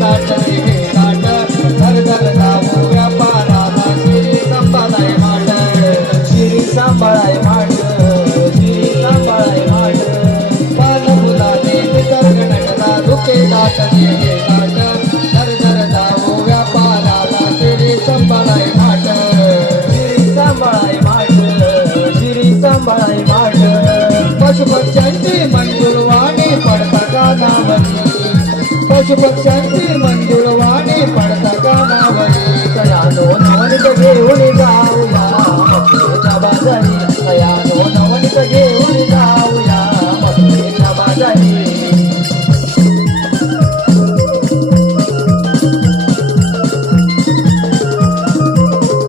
ताट हे ताट धर धर जाऊ व्यापाराला शिरी सांभाळाय माट शिरी सांभाळाय माट शिरी सांभाळाय माट पान फुलाने निसर्ग नटला धुके ताट हे ताट धर धर जाऊ व्यापाराला शिरी सांभाळाय माट शिरी सांभाळाय माट शिरी सांभाळाय माट पशुपक्ष्यांची मंजुळवाणी पडता कानावरी पशुपक्ष्यांची मंजुळवाणी पडता कानावरी कयानो नवनीत घेऊन जाऊया मथुरेच्या बाजारी कयानो